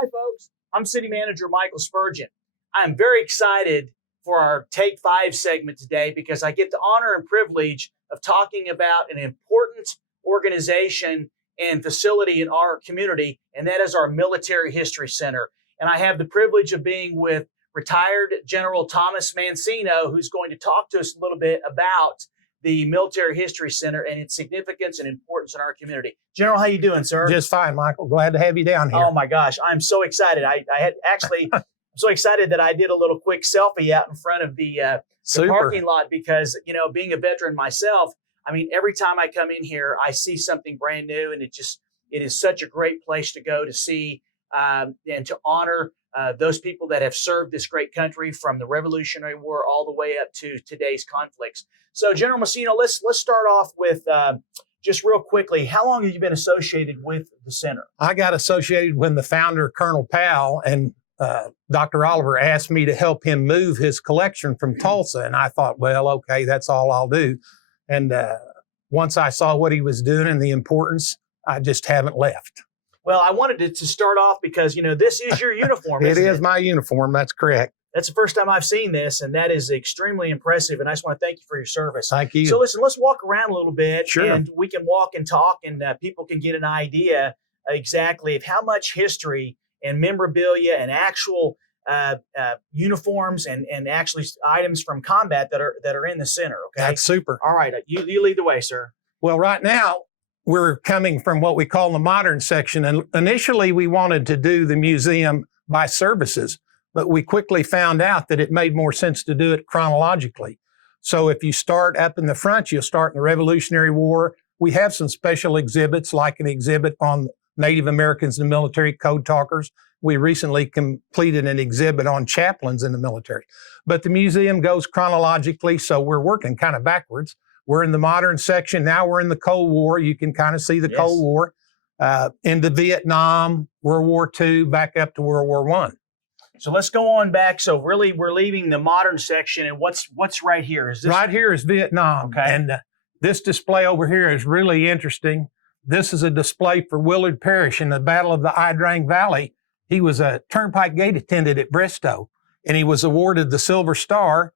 Hi, folks. I'm City Manager Michael Spurgeon. I'm very excited for our Take 5 segment today because I get the honor and privilege of talking about an important organization and facility in our community, and that is our Military History Center. And I have the privilege of being with retired General Thomas Mancino, who's going to talk to us a little bit about the Military History Center and its significance and importance in our community. General, how you doing, sir? Just fine, Michael. Glad to have you down here. Oh my gosh, I'm so excited. I had actually, I'm so excited that I did a little quick selfie out in front of the parking lot because, you know, being a veteran myself, I mean, every time I come in here, I see something brand new, and it is such a great place to go to see and to honor those people that have served this great country from the Revolutionary War all the way up to today's conflicts. So, General Mancino, let's start off with just real quickly. How long have you been associated with the center? I got associated when the founder, Colonel Powell, and Dr. Oliver asked me to help him move his collection from Tulsa, and I thought, well, okay, that's all I'll do. And once I saw what he was doing and the importance, I just haven't left. Well, I wanted to start off because, you know, this is your uniform. It is my uniform. That's correct. That's the first time I've seen this, and that is extremely impressive, and I just want to thank you for your service. Thank you. So listen, let's walk around a little bit, Sure. And we can walk and talk, and people can get an idea exactly of how much history and memorabilia and actual uniforms and actually items from combat that are in the center, okay? That's super. All right, you lead the way, sir. Well, right now, we're coming from what we call the modern section, and initially we wanted to do the museum by services, but we quickly found out that it made more sense to do it chronologically. So if you start up in the front, you'll start in the Revolutionary War. We have some special exhibits, like an exhibit on Native Americans and military code talkers. We recently completed an exhibit on chaplains in the military. But the museum goes chronologically, so we're working kind of backwards. We're in the modern section. Now we're in the Cold War. You can kind of see the Cold War, into Vietnam, World War II, back up to World War I. So let's go on back. So really, we're leaving the modern section, and what's right here? Is this right here is Vietnam? Okay. And this display over here is really interesting. This is a display for Willard Parrish in the Battle of the Ia Drang Valley. He was a turnpike gate attendant at Bristow, and he was awarded the Silver Star.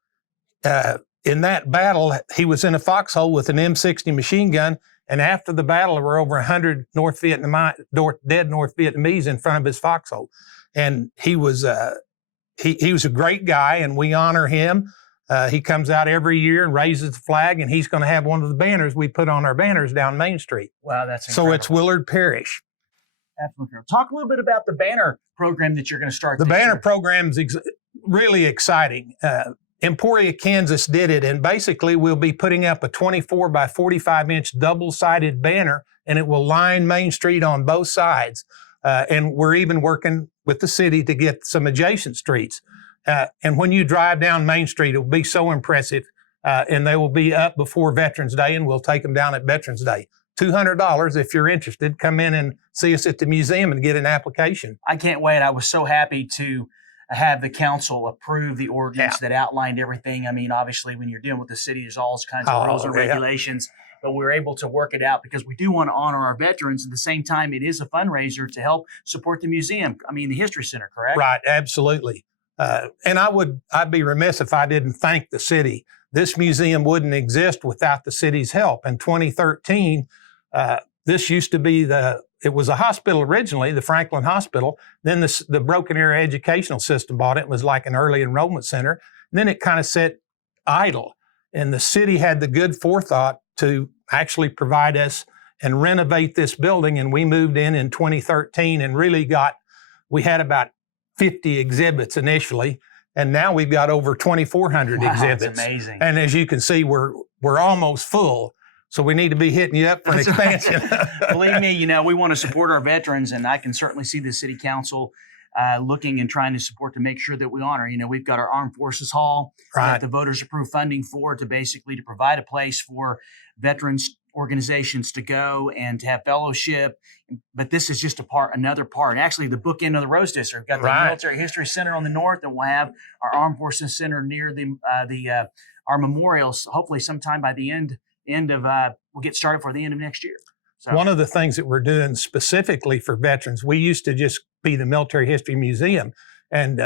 In that battle, he was in a foxhole with an M60 machine gun, and after the battle, there were over 100 dead North Vietnamese in front of his foxhole. And he was he was a great guy, and we honor him. He comes out every year and raises the flag, and he's going to have one of the banners we put on our banners down Main Street. Wow, that's incredible. So it's Willard Parrish. Absolutely. Talk a little bit about the banner program that you're going to start. The banner year. program is really exciting. Emporia, Kansas did it, and basically we'll be putting up a 24 by 45 inch double-sided banner, and it will line Main Street on both sides. And we're even working with the city to get some adjacent streets. And when you drive down Main Street, it will be so impressive. And they will be up before Veterans Day, and we'll take them down at Veterans Day. $200 if you're interested. Come in and see us at the museum and get an application. I can't wait. I was so happy to have the council approve the ordinance that outlined everything. I mean, obviously, when you're dealing with the city, there's all kinds of rules and regulations. But we were able to work it out because we do want to honor our veterans. At the same time, it is a fundraiser to help support the museum. I mean, the History Center, correct? Right, absolutely. And I'd be remiss if I didn't thank the city. This museum wouldn't exist without the city's help. In 2013, this used to be it was a hospital originally, the Franklin Hospital. Then the Broken Arrow Educational System bought it. It was like an early enrollment center. And then it kind of sat idle. And the city had the good forethought to actually provide us and renovate this building. And we moved in 2013 and really we had about 50 exhibits initially. And now we've got over 2,400 exhibits. That's amazing. And as you can see, we're almost full. So we need to be hitting you up for an expansion. Believe me, you know, we want to support our veterans, and I can certainly see the city council looking and trying to support to make sure that we honor. You know, we've got our Armed Forces Hall that the voters approved funding for to provide a place for veterans organizations to go and to have fellowship. But this is just another part. Actually, the bookend of the Rose District. We've got the Military History Center on the north, and we'll have our Armed Forces Center near our memorials. Hopefully, sometime by the end of we'll get started for the end of next year. So one of the things that we're doing specifically for veterans, we used to just be the Military History Museum. And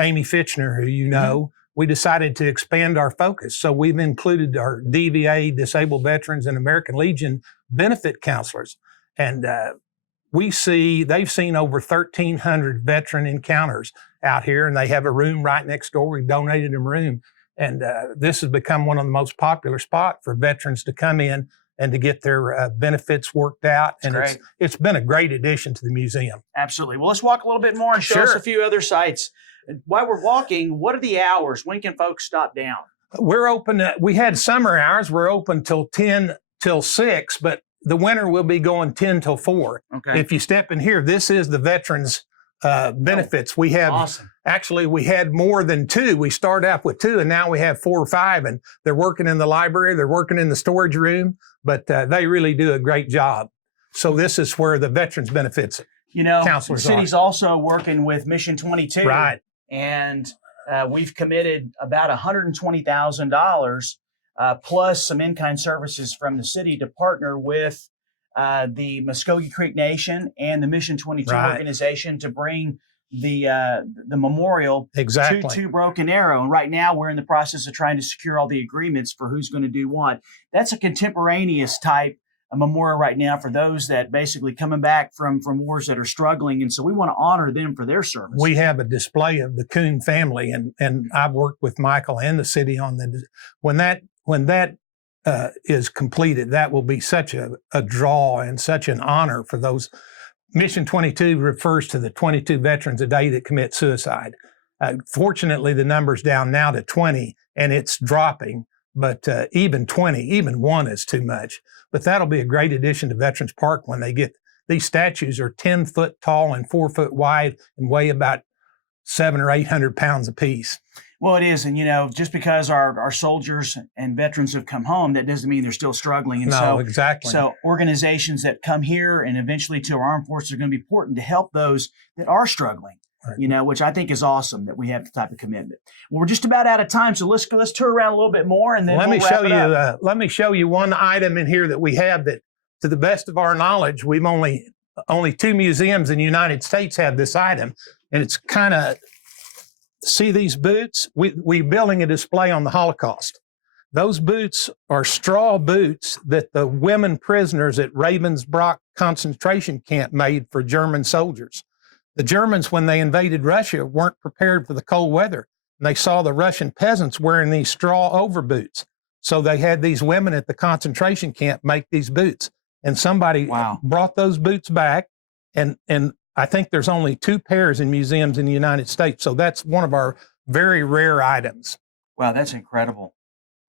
Amy Fitchner, who you know, we decided to expand our focus. So we've included our DVA, Disabled Veterans, and American Legion benefit counselors. And they've seen over 1,300 veteran encounters out here, and they have a room right next door. We've donated them a room. And this has become one of the most popular spots for veterans to come in and to get their benefits worked out. And it's been a great addition to the museum. Absolutely. Well, let's walk a little bit more and show us a few other sites. While we're walking, what are the hours? When can folks stop down? We're open. We had summer hours. We're open till 10 till 6, but the winter will be going 10 till 4. Okay. If you step in here, this is the veterans benefits. We have actually we had more than 2. We started out with 2, and now we have 4 or 5. And they're working in the library. They're working in the storage room, but they really do a great job. So this is where the veterans benefits. The city's also working with Mission 22, right? And we've committed about $120,000 plus some in-kind services from the city to partner with the Muskogee Creek Nation and the Mission 22 organization to bring the memorial to Broken Arrow. And right now we're in the process of trying to secure all the agreements for who's going to do what. That's a contemporaneous type a memorial right now for those that basically coming back from wars that are struggling. And so we want to honor them for their service. We have a display of the Coon family, and I've worked with Michael and the city on when that is completed, that will be such a draw and such an honor for those. Mission 22 refers to the 22 veterans a day that commit suicide. Fortunately, the number's down now to 20, and it's dropping. But even 20, even 1 is too much. But that'll be a great addition to Veterans Park when they get these statues are 10 foot tall and 4 foot wide and weigh about 700 or 800 pounds apiece. Well, it is. And, just because our soldiers and veterans have come home, that doesn't mean they're still struggling. And exactly. So organizations that come here and eventually to our armed forces are going to be important to help those that are struggling. Right. Which I think is awesome that we have the type of commitment. Well, we're just about out of time, so let's tour around a little bit more, and then let me show you one item in here that we have that, to the best of our knowledge, we've only 2 museums in the United States have this item, and it's kind of, see these boots? We're building a display on the Holocaust. Those boots are straw boots that the women prisoners at Ravensbrück concentration camp made for German soldiers. The Germans, when they invaded Russia, weren't prepared for the cold weather. And they saw the Russian peasants wearing these straw overboots. So they had these women at the concentration camp make these boots. And somebody brought those boots back. And I think there's only 2 pairs in museums in the United States. So that's one of our very rare items. Wow, that's incredible.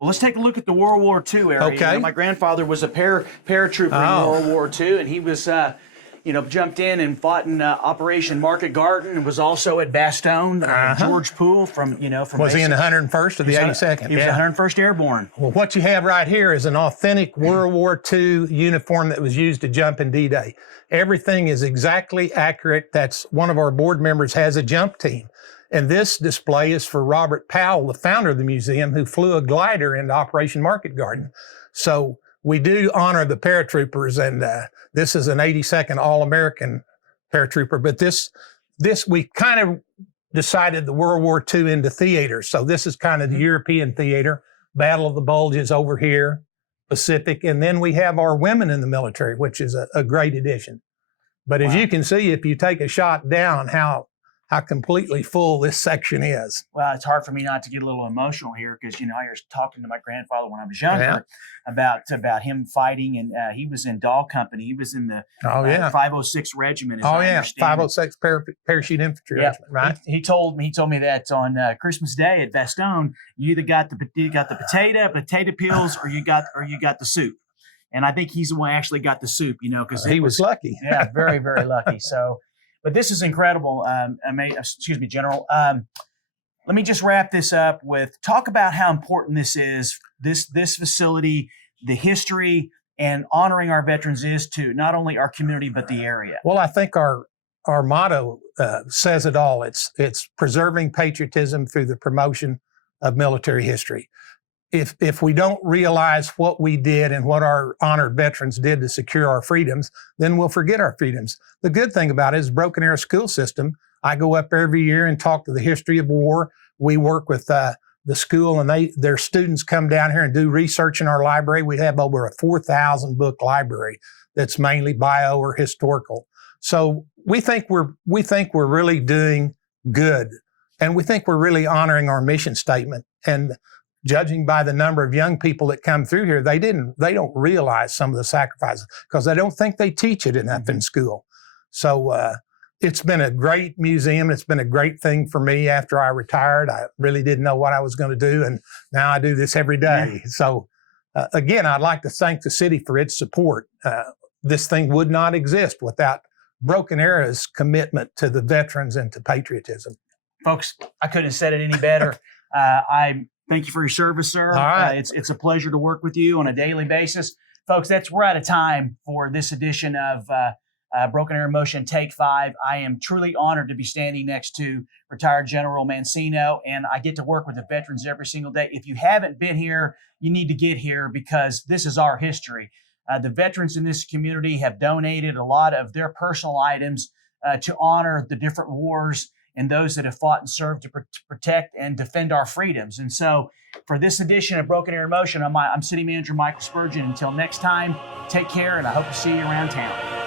Well, let's take a look at the World War II area. Okay. My grandfather was a paratrooper in World War II, and he was... jumped in and fought in Operation Market Garden, and was also at Bastogne. George Poole from was he in the 101st or the 82nd? He was 101st Airborne. Well, what you have right here is an authentic World War II uniform that was used to jump in D-Day. Everything is exactly accurate. That's one of our board members has a jump team. And this display is for Robert Powell, the founder of the museum, who flew a glider into Operation Market Garden. So we do honor the paratroopers, and this is an 82nd All-American paratrooper. But this we kind of decided the World War II into theater. So this is kind of the European theater. Battle of the Bulges over here, Pacific. And then we have our women in the military, which is a great addition. But as you can see, if you take a shot down, how completely full this section is. Well, it's hard for me not to get a little emotional here because, I was talking to my grandfather when I was younger about him fighting, and he was in Dahl Company. He was in the 506 Regiment. 506 Parachute Infantry Regiment, right? He told me that on Christmas Day at Bastogne, you either got the potato peels, or you got the soup. And I think he's the one who actually got the soup, because he was lucky. Yeah, very, very lucky. So. But this is incredible. General. Let me just wrap this up with talk about how important this is, this facility, the history, and honoring our veterans is to not only our community, but the area. Well, I think our motto says it all. It's preserving patriotism through the promotion of military history. if we don't realize what we did and what our honored veterans did to secure our freedoms, then we'll forget our freedoms. The good thing about it is Broken Arrow School System. I go up every year and talk to the history of war. We work with the school, and their students come down here and do research in our library. We have over a 4,000 book library that's mainly bio or historical. So we think we're really doing good, and we think we're really honoring our mission statement. And judging by the number of young people that come through here, they don't realize some of the sacrifices because they don't think they teach it enough in school. So it's been a great museum. It's been a great thing for me after I retired. I really didn't know what I was going to do, and now I do this every day. So again, I'd like to thank the city for its support. This thing would not exist without Broken Arrow's commitment to the veterans and to patriotism. Folks, I couldn't have said it any better. I thank you for your service, sir. All right. It's a pleasure to work with you on a daily basis. Folks, we're out of time for this edition of Broken Arrow Motion Take 5. I am truly honored to be standing next to retired General Mancino, and I get to work with the veterans every single day. If you haven't been here, you need to get here because this is our history. The veterans in this community have donated a lot of their personal items to honor the different wars and those that have fought and served to protect and defend our freedoms. And so for this edition of Broken Arrow Motion, I'm City Manager Michael Spurgeon. Until next time, take care, and I hope to see you around town.